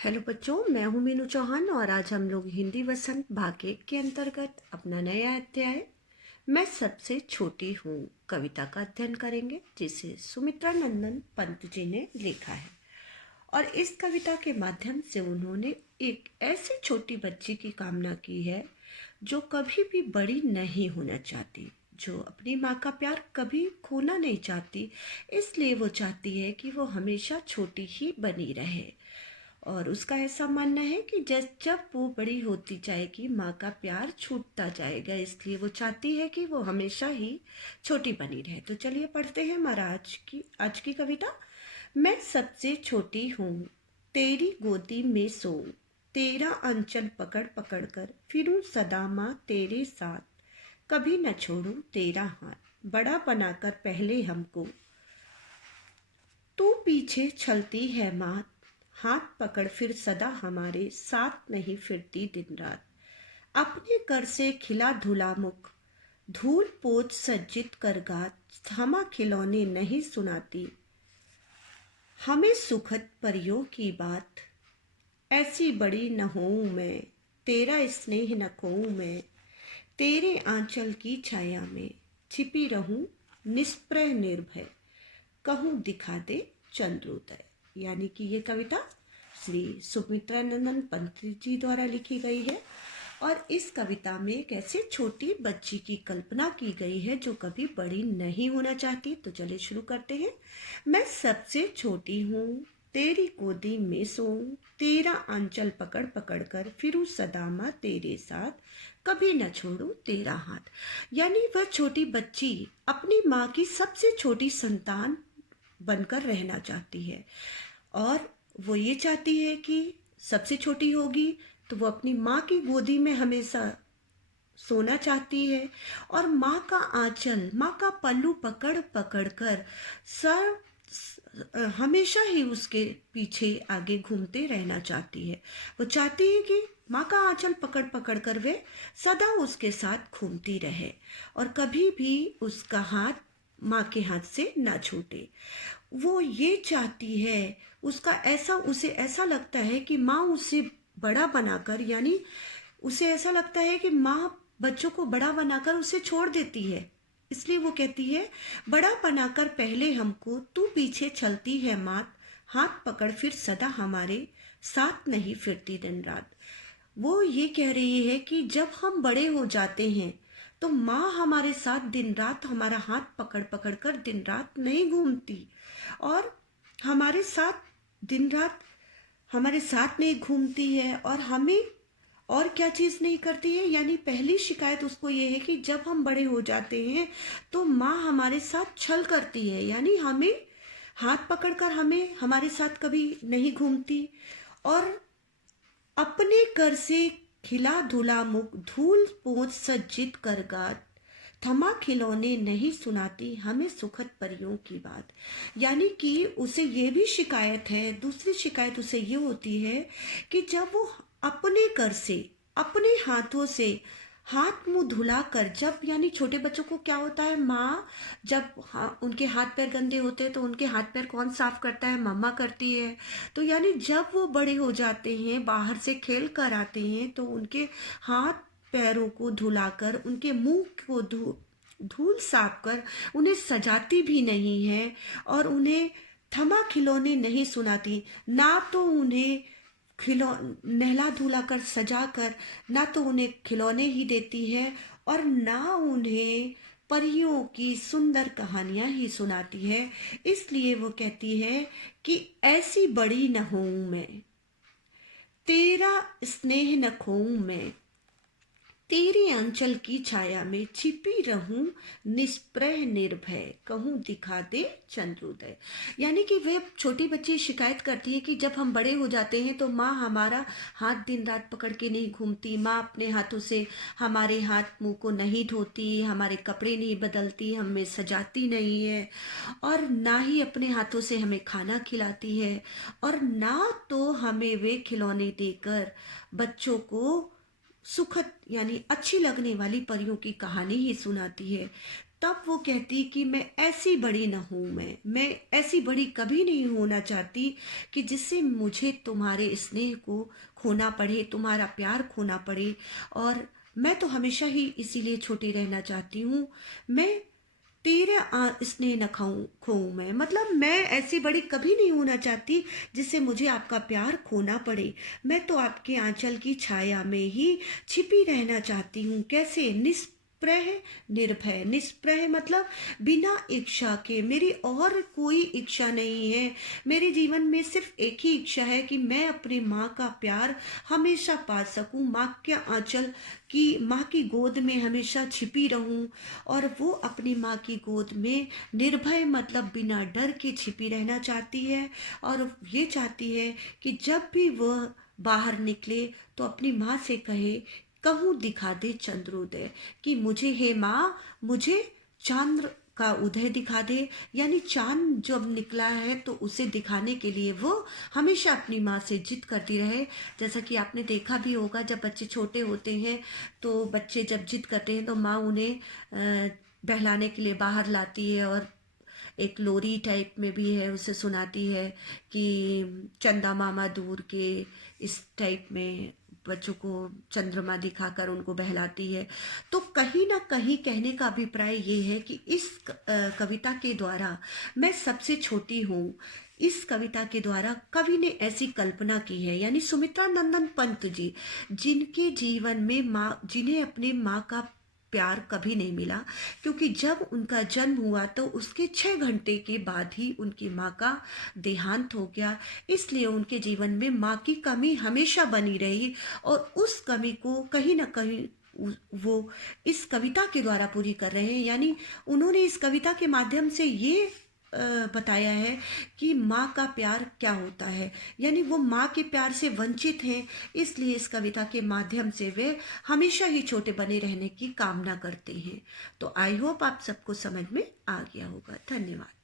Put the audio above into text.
Hello बच्चों, मैं हूँ मीनू चौहान और आज हम लोग हिंदी वसंत भाग 1 के अंतर्गत अपना नया अध्याय मैं सबसे छोटी हूँ कविता का अध्ययन करेंगे, जिसे सुमित्रा नंदन पंत जी ने लिखा है। और इस कविता के माध्यम से उन्होंने एक ऐसी छोटी बच्ची की कामना की है जो कभी भी बड़ी नहीं होना चाहती, जो अपनी माँ का प्यार कभी खोना नहीं चाहती। इसलिए वो चाहती है कि वो हमेशा छोटी ही बनी रहे। और उसका ऐसा मानना है कि जब वो बड़ी होती जाएगी माँ का प्यार छूटता जाएगा, इसलिए वो चाहती है कि वो हमेशा ही छोटी बनी रहे। तो चलिए पढ़ते हैं हमारा आज की कविता। मैं सबसे छोटी हूँ, तेरी गोदी में सोऊं, तेरा अंचल पकड़ पकड़ कर फिरूं सदा माँ तेरे साथ, कभी न छोड़ूं तेरा हाथ, बड़ा बनाकर पहले हमको तू पीछे चलती है माँ, हाथ पकड़ फिर सदा हमारे साथ नहीं फिरती दिन रात, अपने कर से खिला धुला मुख, धूल पोछ सज्जित कर गात, थमा खिलौने नहीं सुनाती हमें सुखद परियों की बात, ऐसी बड़ी न होऊं मैं, तेरा स्नेह न खोऊं मैं, तेरे आंचल की छाया में छिपी रहूं निष्प्रह निर्भय, कहूँ दिखा दे चंद्रोदय। यानी कि ये कविता श्री सुमित्रानंदन पंत जी द्वारा लिखी गई है। और इस कविता में एक ऐसी छोटी बच्ची की कल्पना की गई है जो कभी बड़ी नहीं होना चाहती। तो चलिए शुरू करते हैं। मैं सबसे छोटी हूँ, तेरी गोदी में सोऊं, तेरा आंचल पकड़ पकड़ कर फिरूं सदा माँ तेरे साथ, कभी न छोड़ूं तेरा हाथ। यानी वह छोटी बच्ची अपनी माँ की सबसे छोटी संतान बनकर रहना चाहती है। और वो ये चाहती है कि सबसे छोटी होगी तो वो अपनी माँ की गोदी में हमेशा सोना चाहती है और माँ का आंचल, माँ का पल्लू पकड़ पकड़ कर हमेशा ही उसके पीछे आगे घूमते रहना चाहती है। वो चाहती है कि माँ का आंचल पकड़ पकड़ कर वे सदा उसके साथ घूमती रहे और कभी भी उसका हाथ माँ के हाथ से ना छूटे। वो ये चाहती है, उसे ऐसा लगता है कि माँ उसे बड़ा बनाकर, यानी उसे ऐसा लगता है कि माँ बच्चों को बड़ा बनाकर उसे छोड़ देती है। इसलिए वो कहती है, बड़ा बनाकर पहले हमको तू पीछे चलती है मात, हाथ पकड़ फिर सदा हमारे साथ नहीं फिरती दिन रात। वो ये कह रही है कि जब हम बड़े हो जाते हैं तो माँ हमारे साथ दिन रात हमारा हाथ पकड़ पकड़ कर दिन रात नहीं घूमती और हमारे साथ दिन रात हमारे साथ नहीं घूमती है और हमें और क्या चीज़ नहीं करती है। यानी पहली शिकायत उसको ये है कि जब हम बड़े हो जाते हैं तो माँ हमारे साथ छल करती है, यानी हमें हाथ पकड़कर हमें हमारे साथ कभी नहीं घूमती और अपने कर से खिला धुला मुख, धूल पोंछ सज्जित कर गात, थमा खिलौने नहीं सुनाती हमें सुखद परियों की बात। यानी कि उसे ये भी शिकायत है, दूसरी शिकायत उसे ये होती है कि जब वो अपने कर से, अपने हाथों से हाथ मुंह धुला कर, जब यानी छोटे बच्चों को क्या होता है, माँ जब उनके हाथ पैर गंदे होते हैं तो उनके हाथ पैर कौन साफ करता है, मम्मा करती है। तो यानी जब वो बड़े हो जाते हैं, बाहर से खेल कर आते हैं तो उनके हाथ पैरों को धुलाकर, उनके मुंह को धूल साफ कर उन्हें सजाती भी नहीं है और उन्हें थमा खिलौने नहीं सुनाती। ना तो उन्हें नहला धुला कर सजा कर, ना तो उन्हें खिलौने ही देती है और ना उन्हें परियों की सुंदर कहानियां ही सुनाती है। इसलिए वो कहती है कि ऐसी बड़ी न होऊं मैं, तेरा स्नेह न खोऊं मैं, तेरे अंचल की छाया में छिपी रहूं निष्प्रह निर्भय, कहूं दिखा दे चंद्रोदय। यानी कि वे छोटी बच्ची शिकायत करती है कि जब हम बड़े हो जाते हैं तो माँ हमारा हाथ दिन रात पकड़ के नहीं घूमती, माँ अपने हाथों से हमारे हाथ मुंह को नहीं धोती, हमारे कपड़े नहीं बदलती, हमें सजाती नहीं है और ना ही अपने हाथों से हमें खाना खिलाती है और ना तो हमें वे खिलौने देकर बच्चों को सुखद यानी अच्छी लगने वाली परियों की कहानी ही सुनाती है। तब वो कहती कि मैं ऐसी बड़ी न हूँ, मैं ऐसी बड़ी कभी नहीं होना चाहती कि जिससे मुझे तुम्हारे स्नेह को खोना पड़े, तुम्हारा प्यार खोना पड़े। और मैं तो हमेशा ही इसीलिए छोटी रहना चाहती हूँ। मैं तेरे स्नेह न खाऊं खोऊं मैं, मतलब मैं ऐसी बड़ी कभी नहीं होना चाहती जिससे मुझे आपका प्यार खोना पड़े। मैं तो आपके आंचल की छाया में ही छिपी रहना चाहती हूँ। कैसे? निष्प्रह, निर्भय। निष्प्रह मतलब बिना इच्छा के, मेरी और कोई इच्छा नहीं है। मेरे जीवन में सिर्फ एक ही इच्छा है कि मैं अपनी माँ का प्यार हमेशा पा सकूं, माँ के आंचल की, माँ की गोद में हमेशा छिपी रहूं। और वो अपनी माँ की गोद में निर्भय मतलब बिना डर के छिपी रहना चाहती है। और ये चाहती है कि जब भी वह बाहर निकले तो अपनी माँ से कहे, कहूँ दिखा दे चंद्रोदय, कि मुझे, हे माँ, मुझे चांद्र का उदय दिखा दे। यानी चांद जब निकला है तो उसे दिखाने के लिए वो हमेशा अपनी माँ से जिद करती रहे। जैसा कि आपने देखा भी होगा, जब बच्चे छोटे होते हैं तो बच्चे जब जिद करते हैं तो माँ उन्हें बहलाने के लिए बाहर लाती है, और एक लोरी टाइप में भी है, उसे सुनाती है कि चंदा मामा दूर के, इस टाइप में बच्चों को चंद्रमा दिखाकर उनको बहलाती है। तो कहीं ना कहीं कहने का अभिप्राय ये है कि इस कविता के द्वारा मैं सबसे छोटी हूँ। इस कविता के द्वारा कवि ने ऐसी कल्पना की है, यानी सुमित्रा नंदन पंत जी, जिनके जीवन में माँ, जिन्हें अपने माँ का प्यार कभी नहीं मिला, क्योंकि जब उनका जन्म हुआ तो उसके 6 घंटे के बाद ही उनकी माँ का देहांत हो गया। इसलिए उनके जीवन में माँ की कमी हमेशा बनी रही, और उस कमी को कहीं ना कहीं वो इस कविता के द्वारा पूरी कर रहे हैं। यानी उन्होंने इस कविता के माध्यम से ये बताया है कि माँ का प्यार क्या होता है। यानी वो माँ के प्यार से वंचित हैं, इसलिए इस कविता के माध्यम से वे हमेशा ही छोटे बने रहने की कामना करते हैं। तो आई होप आप सबको समझ में आ गया होगा। धन्यवाद।